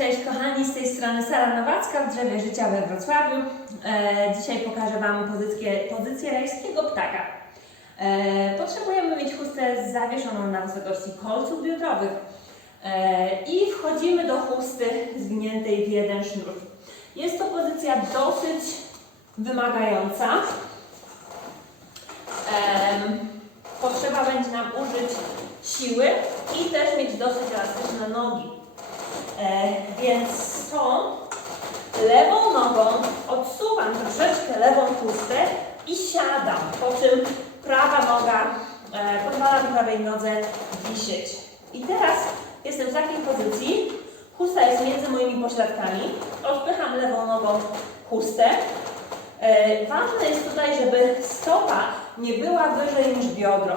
Cześć kochani, z tej strony Sara Nowacka w Drzewie Życia we Wrocławiu. E, dzisiaj pokażę Wam pozycję, pozycję rajskiego ptaka. E, potrzebujemy mieć chustę zawieszoną na wysokości kolców biodrowych e, i wchodzimy do chusty zwiniętej w jeden sznur. Jest to pozycja dosyć wymagająca. Em, potrzeba będzie nam użyć siły i też mieć dosyć elastyczne nogi. E, więc tą lewą nogą odsuwam troszeczkę lewą chustę i siadam, po czym prawa noga e, pozwala mi prawej nodze wisieć. I teraz jestem w takiej pozycji, chusta jest między moimi pośladkami, odpycham lewą nogą chustę. E, ważne jest tutaj, żeby stopa nie była wyżej niż biodro.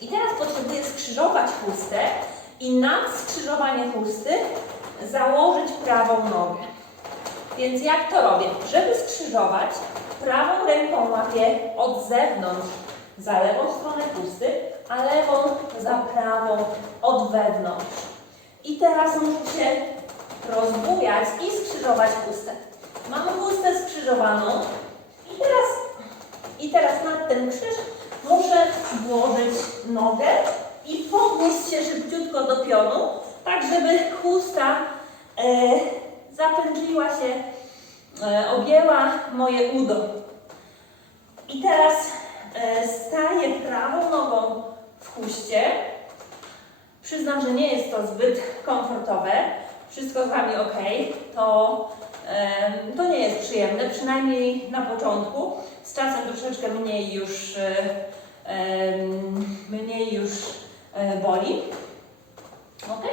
I teraz potrzebuję skrzyżować chustę i nad skrzyżowanie chusty założyć prawą nogę. Więc jak to robię? Żeby skrzyżować, prawą ręką łapię od zewnątrz za lewą stronę chusty, a lewą za prawą od wewnątrz. I teraz muszę się rozbujać i skrzyżować chustę. Mam chustę skrzyżowaną i teraz, i teraz na ten krzyż muszę włożyć nogę i podnieść się szybciutko do pionu, tak żeby chusta e, się, e, objęła moje udo. I teraz e, staję prawą nogą w chuście. Przyznam, że nie jest to zbyt komfortowe. Wszystko z Wami ok. To, e, to nie jest przyjemne, przynajmniej na początku. Z czasem troszeczkę mniej już, e, e, boli. Ok.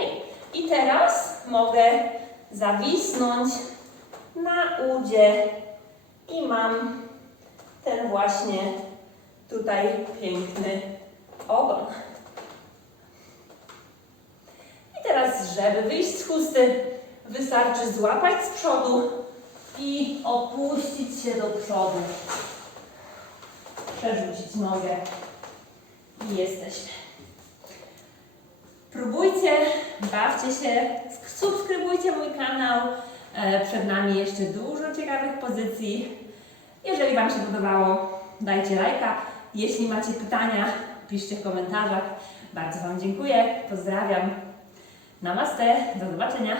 I teraz mogę zawisnąć na udzie i mam ten właśnie tutaj piękny ogon. I teraz, żeby wyjść z chusty, wystarczy złapać z przodu i opuścić się do przodu. Przerzucić nogę i jesteśmy. Próbujcie, bawcie się, subskrybujcie mój kanał. E, Przed nami jeszcze dużo ciekawych pozycji. Jeżeli Wam się podobało, dajcie lajka. Jeśli macie pytania, piszcie w komentarzach. Bardzo Wam dziękuję. Pozdrawiam. Namaste. Do zobaczenia.